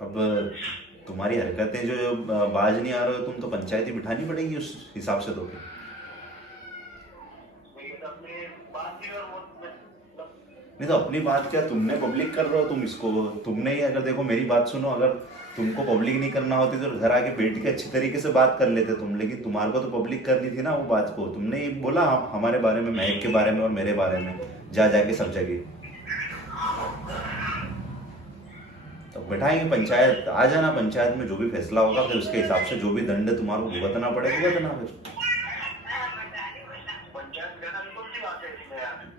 अब तुम्हारी हरकतें जो बाज नहीं आ रहे हो तुम, तो पंचायत ही बिठानी पड़ेगी उस हिसाब से तो फिर। नहीं तो अपनी बात क्या, तुमने पब्लिक कर रहे हो तुम इसको। तुमने ही अगर देखो मेरी बात सुनो, अगर तुमको पब्लिक नहीं करना होती तो घर आके बैठ के अच्छी तरीके से बात कर लेते तुम, लेकिन तुम्हारे को तो पब्लिक करनी थी ना वो बात को। तुमने ही बोला हमारे बारे में, महक के बारे में और मेरे बारे में, जा जाके सब जगह। तो बैठाएंगे पंचायत, आ जाना पंचायत में, जो भी फैसला होगा फिर उसके हिसाब से जो भी दंड तुम्हारे को भुगतना पड़ेगा भुगतना फिर।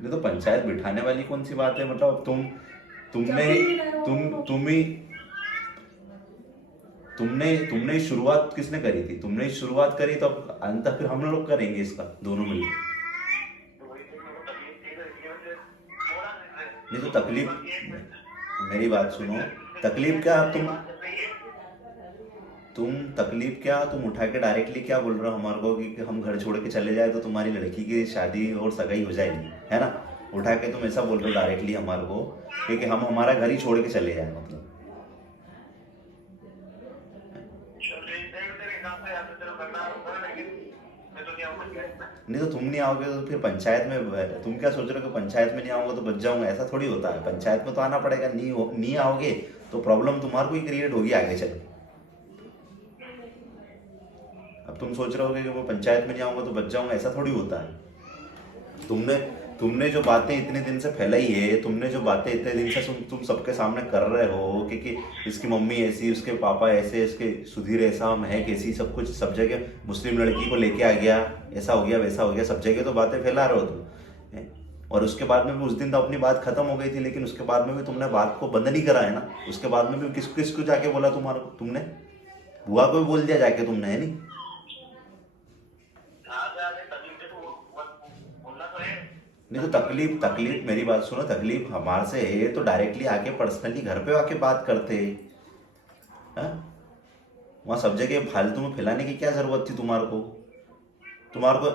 नहीं तो पंचायत बिठाने वाली कौन सी बात है, मतलब अब तुमने तुम ही तुमने ही शुरुआत किसने करी थी, तुमने ही शुरुआत करी, तो अब अंत फिर हम लोग करेंगे इसका दोनों मिलकर। नहीं तो तकलीफ, मेरी बात सुनो, तकलीफ क्या तुम तकलीफ क्या, तुम उठा के डायरेक्टली क्या बोल रहे हो हमारे को कि हम घर छोड़ के चले जाए तो तुम्हारी लड़की की शादी और सगाई हो जाएगी, है ना। उठा के तुम ऐसा बोल रहे हो डायरेक्टली हमारे को कि हम हमारा घर ही छोड़ के चले जाए, मतलब। नहीं तो तुम नहीं आओगे तो फिर पंचायत में तुम क्या सोच रहे हो कि पंचायत में नहीं आऊंगा तो बच जाऊंगा, ऐसा थोड़ी होता है। पंचायत में तो आना पड़ेगा, नहीं आओगे तो प्रॉब्लम तुम्हारे को ही क्रिएट होगी आगे चल के। अब तुम सोच रहे होगे कि वो पंचायत में नहीं आऊंगा तो बच जाऊंगा, ऐसा थोड़ी होता है। तुमने तुमने जो बातें इतने दिन से फैलाई है, तुमने जो बातें इतने दिन से तुम सबके सामने कर रहे हो कि इसकी मम्मी ऐसी, उसके पापा ऐसे, इसके सुधीर ऐसा, महक ऐसी, सब कुछ सब जगह मुस्लिम लड़की को लेके आ गया, ऐसा हो गया वैसा हो गया, सब जगह तो बातें फैला रहे हो तुम, हैं? और उसके बाद में भी उस दिन तो अपनी बात खत्म हो गई थी, लेकिन उसके बाद में भी तुमने बात को बंद नहीं करा है ना। उसके बाद में भी किसको जाके बोला तुम्हारे को, तुमने बुआ को भी बोल दिया जाके तुमने, है नहीं। नहीं तो तकलीफ तकलीफ मेरी बात सुनो, तकलीफ हमारे से है तो डायरेक्टली आके पर्सनली घर पे आके बात करते हैं। वहाँ सब जगह फालतू में फैलाने की क्या जरूरत थी तुम्हारे को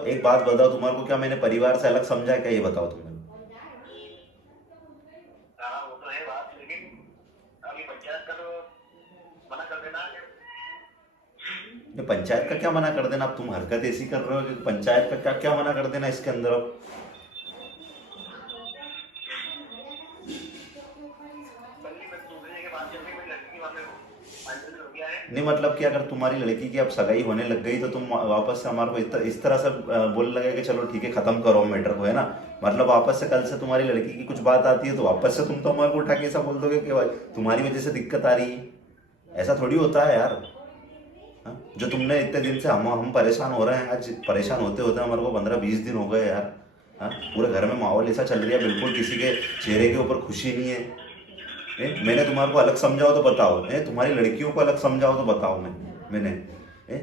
एक बात बताओ, तुम्हारे को क्या मैंने परिवार से अलग समझा क्या, ये बताओ तुमने। ये पंचायत का क्या मना कर देना, अब तुम हरकत ऐसी कर रहे हो कि पंचायत का क्या क्या मना कर देना इसके अंदर अब। नहीं मतलब कि अगर तुम्हारी लड़की की अब सगाई होने लग गई तो तुम वापस से हमारे को इस तरह से बोलने लगे कि चलो ठीक है खत्म करो मैटर को, है ना। मतलब वापस से कल से तुम्हारी लड़की की कुछ बात आती है तो वापस से तुम तो हमारे को उठा के ऐसा बोल दोगे कि भाई तुम्हारी वजह से दिक्कत आ रही है। ऐसा थोड़ी होता है यार। हाँ? जो तुमने इतने दिन से हम परेशान हो रहे हैं, आज परेशान होते होते हमारे को 15-20 दिन हो गए यार। हाँ, पूरे घर में माहौल ऐसा चल रहा है, बिल्कुल किसी के चेहरे के ऊपर खुशी नहीं है। मैंने तुम्हारे को अलग समझाओ तो बताओ, तुम्हारी लड़कियों को अलग समझाओ तो बताओ। मैंने ए?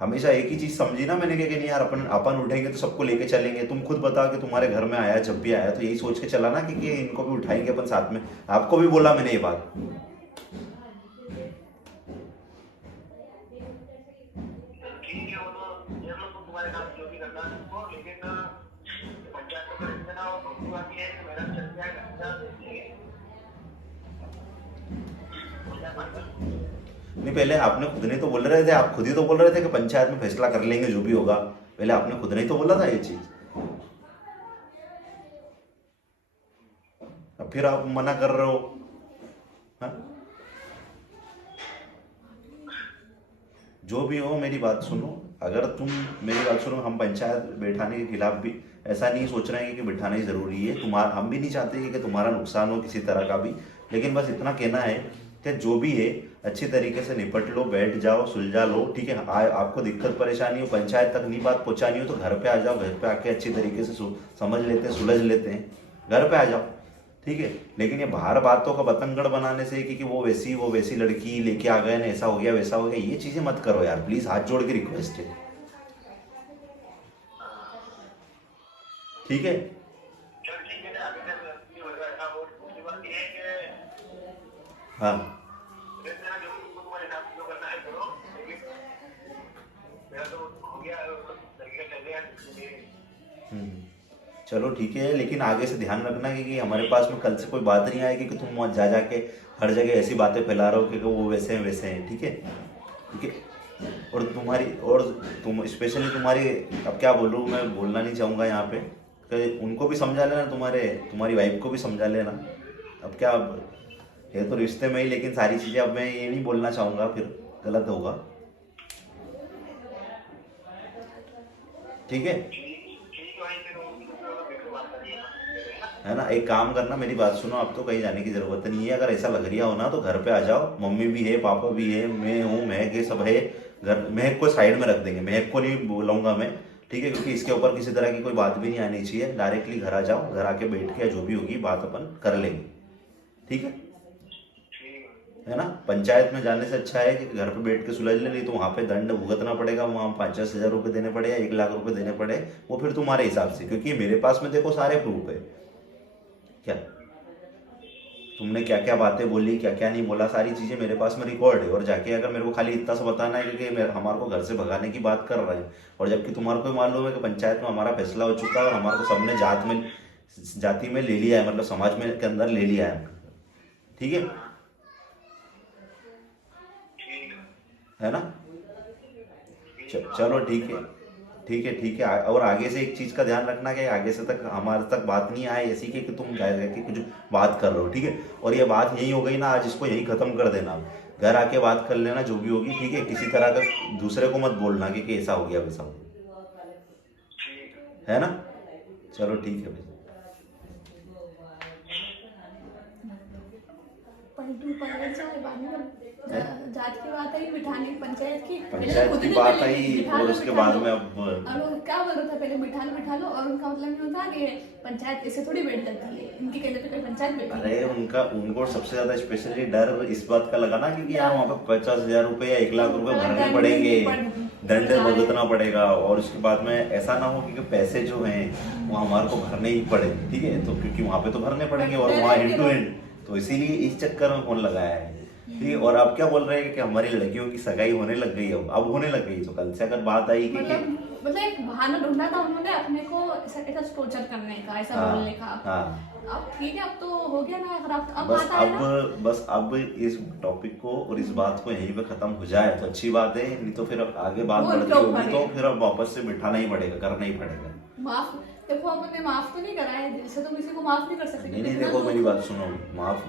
हमेशा एक ही चीज समझी ना मैंने कि नहीं यार, अपन अपन उठेंगे तो सबको लेके चलेंगे। तुम खुद बताओ कि तुम्हारे घर में आया, जब भी आया तो यही सोच के चला ना कि इनको भी उठाएंगे अपन साथ में। आपको भी बोला मैंने ये बात। नहीं पहले आपने खुद नहीं तो बोल रहे थे, आप खुद ही तो बोल रहे थे कि पंचायत में फैसला कर लेंगे जो भी होगा। पहले आपने खुद नहीं तो बोला था ये चीज, अब फिर आप मना कर रहे हो। हाँ? जो भी हो मेरी बात सुनो, अगर तुम मेरी बात सुनो, हम पंचायत बैठाने के खिलाफ भी ऐसा नहीं सोच रहे हैं कि बिठाना ही ज़रूरी है। तुम्हारा हम भी नहीं चाहते कि तुम्हारा नुकसान हो किसी तरह का भी, लेकिन बस इतना कहना है कि जो भी है अच्छी तरीके से निपट लो, बैठ जाओ, सुलझा लो, ठीक है। आपको दिक्कत परेशानी हो, पंचायत तक नहीं बात पहुंचानी हो तो घर पे आ जाओ, घर पे आके अच्छी तरीके से समझ लेते हैं, सुलझ लेते हैं, घर पे आ जाओ, ठीक है। लेकिन ये बाहर बातों का बतंगड़ बनाने से कि वो वैसी लड़की लेके आ गए ना, ऐसा हो गया वैसा हो गया, ये चीजें मत करो यार प्लीज, हाथ जोड़ के रिक्वेस्ट है, ठीक है। हाँ। हम्म। चलो ठीक है, लेकिन आगे से ध्यान रखना कि हमारे पास में कल से कोई बात नहीं आएगी कि तुम वहाँ जा जाके हर जगह ऐसी बातें फैला रहे हो कि वो वैसे हैं, ठीक है? ठीक है। और तुम स्पेशली तुम्हारी, अब क्या बोलूँ, मैं बोलना नहीं चाहूँगा यहाँ पे, कि उनको भी समझा लेना, तुम्हारी वाइफ को भी समझा लेना। अब क्या, अब है तो रिश्ते में ही, लेकिन सारी चीज़ें अब मैं ये नहीं बोलना चाहूँगा, फिर गलत होगा। ठीक है? है ना, एक काम करना, मेरी बात सुनो, अब तो कहीं जाने की जरूरत नहीं है। अगर ऐसा लग रहा हो ना तो घर पे आ जाओ, मम्मी भी है, पापा भी है, मैं हूँ, महक है, सब है घर। महक को साइड में रख देंगे, महक को नहीं बुलाऊंगा मैं, ठीक है? क्योंकि इसके ऊपर किसी तरह की कोई बात भी नहीं आनी चाहिए। डायरेक्टली घर आ जाओ, घर आके बैठ के जो भी होगी बात अपन कर लेंगे, ठीक है ना? पंचायत में जाने से अच्छा है कि घर पे बैठ के सुलझ ले, नहीं तो वहाँ पे दंड भुगतना पड़ेगा, वहाँ 5-10 हज़ार रुपये देने पड़े या 1 लाख रुपए देने पड़े, वो फिर तुम्हारे हिसाब से। क्योंकि मेरे पास में देखो सारे प्रूफ है, क्या तुमने क्या क्या बातें बोली, क्या क्या नहीं बोला, सारी चीज़ें मेरे पास में रिकॉर्ड है। और जाके अगर मेरे को खाली इतना सा बताना है कि हमारे को घर से भगाने की बात कर रहे हैं, और जबकि तुम्हारे को मालूम है कि पंचायत में हमारा फैसला हो चुका है और हमारे को सबने जाति में ले लिया है, मतलब समाज में के अंदर ले लिया है, ठीक है ना? चलो ठीक है, ठीक है। और आगे से एक चीज का ध्यान रखना कि आगे से तक हमारे तक बात नहीं आए ऐसी कि तुम जाके कुछ बात कर रहे हो, ठीक है? और ये बात यही हो गई ना, आज इसको यही खत्म कर देना, घर आके बात कर लेना जो भी होगी, ठीक है? किसी तरह का दूसरे को मत बोलना कि ऐसा हो गया वैसा हो गया, है ना? चलो ठीक है भाई। जात की बात आई, बिठाने की पंचायत की बात आई, और उसके बाद में अब क्या बोल रहा था, पहले बिठा लो। और उनका मतलब ये होता कि पंचायत ऐसे थोड़ी बैठ जाती है, इनके कहने पे कोई पंचायत बैठी। अरे उनको सबसे ज्यादा स्पेशली डर इस बात का लगा ना, क्योंकि यार वहाँ पे 50,000 रुपए या 1 लाख रुपए भरने पड़ेंगे, दंड भुगतना पड़ेगा। और उसके बाद में ऐसा ना हो कि पैसे जो हैं वो हमारे को भरने ही पड़े, ठीक है? तो क्योंकि वहाँ पे तो भरने पड़ेंगे, और वहाँ एंड टू एंड, तो इसीलिए इस चक्कर में फोन लगाया है, ठीक है? और अब क्या बोल रहे हैं कि हमारी लड़कियों की सगाई होने लग गई, अब होने लग गई, तो कल से अगर बात आई कि मतलब एक बहाना ढूंढा था उन्होंने अपने को ऐसा टॉर्चर करने का, ऐसा बोलने का। अब ठीक है, अब तो हो गया ना, अगर बस अब इस टॉपिक को और इस बात को यहीं पे खत्म हो जाए तो अच्छी बात है, नहीं तो फिर आगे बात बढ़ती होगी तो फिर अब वापस से बिठाना ही पड़ेगा, करना ही पड़ेगा। माफ देखो, हमने माफ तो नहीं करा है, दिल से तो किसी को माफ नहीं कर सकते। नहीं देखो, मेरी बात सुनो,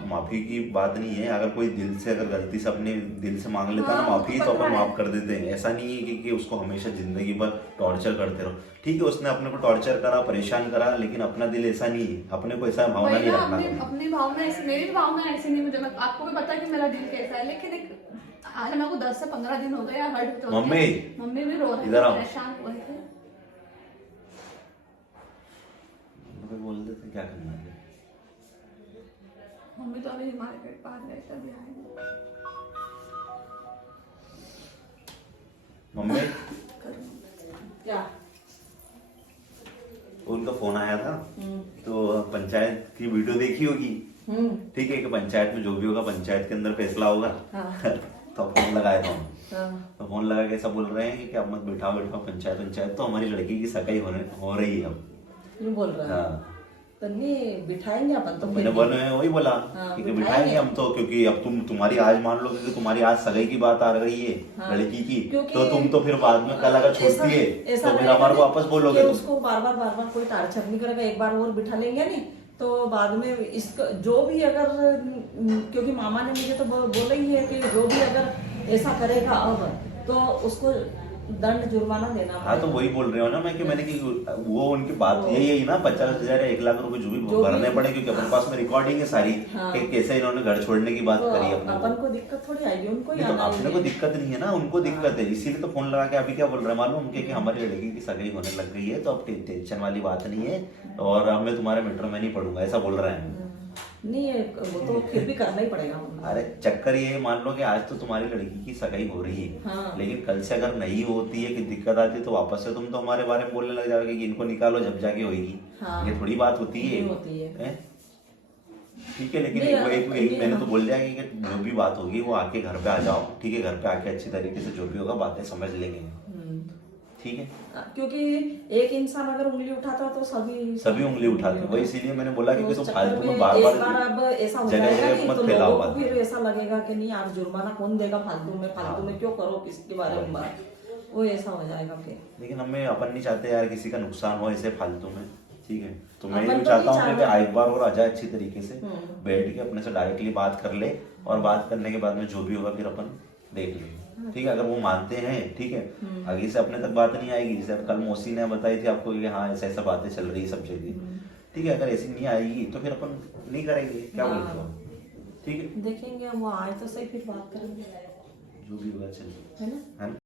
माफी की बात नहीं है। अगर कोई दिल से, अगर गलती से अपने दिल से मांग लेता ना माफी, तो अपन माफ कर देते हैं। ऐसा नहीं है कि उसको हमेशा जिंदगी भर टॉर्चर करते रहो, ठीक है? उसने अपने को टॉर्चर करा, परेशान करा, लेकिन अपना दिल ऐसा नहीं है, अपने को ऐसा भावना नहीं रखना। अपनी भावना ऐसी, मेरी भी भावना ऐसी नहीं, मुझे आपको भी पता है कि मेरा दिल कैसा है, लेकिन आज मेरे को 10 से 15 दिन हो गए हर्ट। मम्मी भी रो रही है, परेशान हो रही है। बोल देते क्या करना है। मम्मी तो अभी मार्केट बाहर गए, तभी आए। मम्मी क्या, उनका फोन आया था, तो पंचायत की वीडियो देखी होगी, ठीक है? कि पंचायत में जो भी होगा पंचायत के अंदर फैसला होगा। तो फोन लगाया था, तो फोन लगा के ऐसा बोल रहे हैं कि अब मत बिठाओ पंचायत तो हमारी लड़की की सगाई हो रही है अब, बोल रहा है। तो नहीं बिठाएंगे अपन तो, मैंने वही बोला कि बिठाएंगे हम तो, क्योंकि अब तुम्हारी आज मान लो कि तुम्हारी आज सगाई की बात आ रही है लड़की की, तो तुम तो फिर बाद में कल अगर छोड़ती है तो फिर हमारे वापस बोलोगे, उसको बार बार कोई टार्चर नहीं करेगा, एक बार और बिठा लेंगे नहीं तो बाद में इसका जो भी अगर, क्योंकि मामा ने मुझे तो बोला ही है कि जो भी अगर ऐसा करेगा अब तो उसको दंड जुर्माना देना। हाँ, तो वही बोल रहे हो ना मैं कि मैंने कि वो उनकी बात यही ना, 50,000 या 1 लाख रुपए जो भी भरने पड़े, क्योंकि अपने पास में रिकॉर्डिंग है सारी कि कैसे इन्होंने घर छोड़ने की बात करी। अपन को दिक्कत थोड़ी आएगी, उनको तो अपने को दिक्कत नहीं है ना, उनको दिक्कत है, इसीलिए तो फोन लगा के अभी क्या बोल रहे हैं मालूम कि हमारी लड़की की सगाई होने लग गई है, तो अब टेंशन वाली बात नहीं है, और अब मैं तुम्हारे मैटर में नहीं पढ़ूंगा, ऐसा बोल रहे हैं। नहीं वो तो फिर भी करना ही पड़ेगा। अरे चक्कर ये मान लो कि आज तो तुम्हारी लड़की की सगाई हो रही है, लेकिन कल से अगर नहीं होती है कि दिक्कत आती है तो वापस से तुम तो हमारे बारे में बोलने लग जाओगे कि इनको निकालो जब जाके होगी। ये थोड़ी बात होती है, ठीक है? लेकिन मैंने तो बोल दिया कि जो भी बात होगी वो आके घर पे आ जाओ, ठीक है? घर पे आके अच्छी तरीके से जो भी होगा बातें समझ लेंगे, ठीक है, क्योंकि एक इंसान अगर उंगली उठाता है तो सभी उंगली उठाते हैं, वही इसीलिए मैंने बोला कि तो तुम उस फालतू चक्कर में में बार एक बार बार अब ऐसा हो जगह जाएगा जगह कि मत तो फैलाओ लोगों को बात। फिर ऐसा लगेगा कि नहीं यार जुर्माना कौन देगा फालतू में, फालतू में क्यों करो किसके बारे में बात, वो ऐसा हो जाएगा फिर। लेकिन हमें अपन नहीं चाहते यार किसी का नुकसान हो ऐसे फालतू में, ठीक है। तो मैं अपन भी तो चाहता नहीं हूँ कि चाह रहे। एक बार और आ जाए अच्छी तरीके से, बैठ के अपने से डायरेक्टली बात कर ले, और बात करने के बाद में जो भी होगा फिर अपन देख लेंगे, ठीक है। अगर वो मानते हैं, ठीक है, आगे से अपने तक बात नहीं आएगी। जैसे कल मौसी ने बताई थी आपको कि हाँ ऐसा ऐसा बातें चल रही सब जगह, ठीक है। अगर ऐसी नहीं आएगी तो फिर अपन नहीं करेंगे, क्या बोलते हो, ठीक है। देखेंगे वो आए तो सही फिर बात करेंगे, जो भी होगा चलिए, है ना। है ना।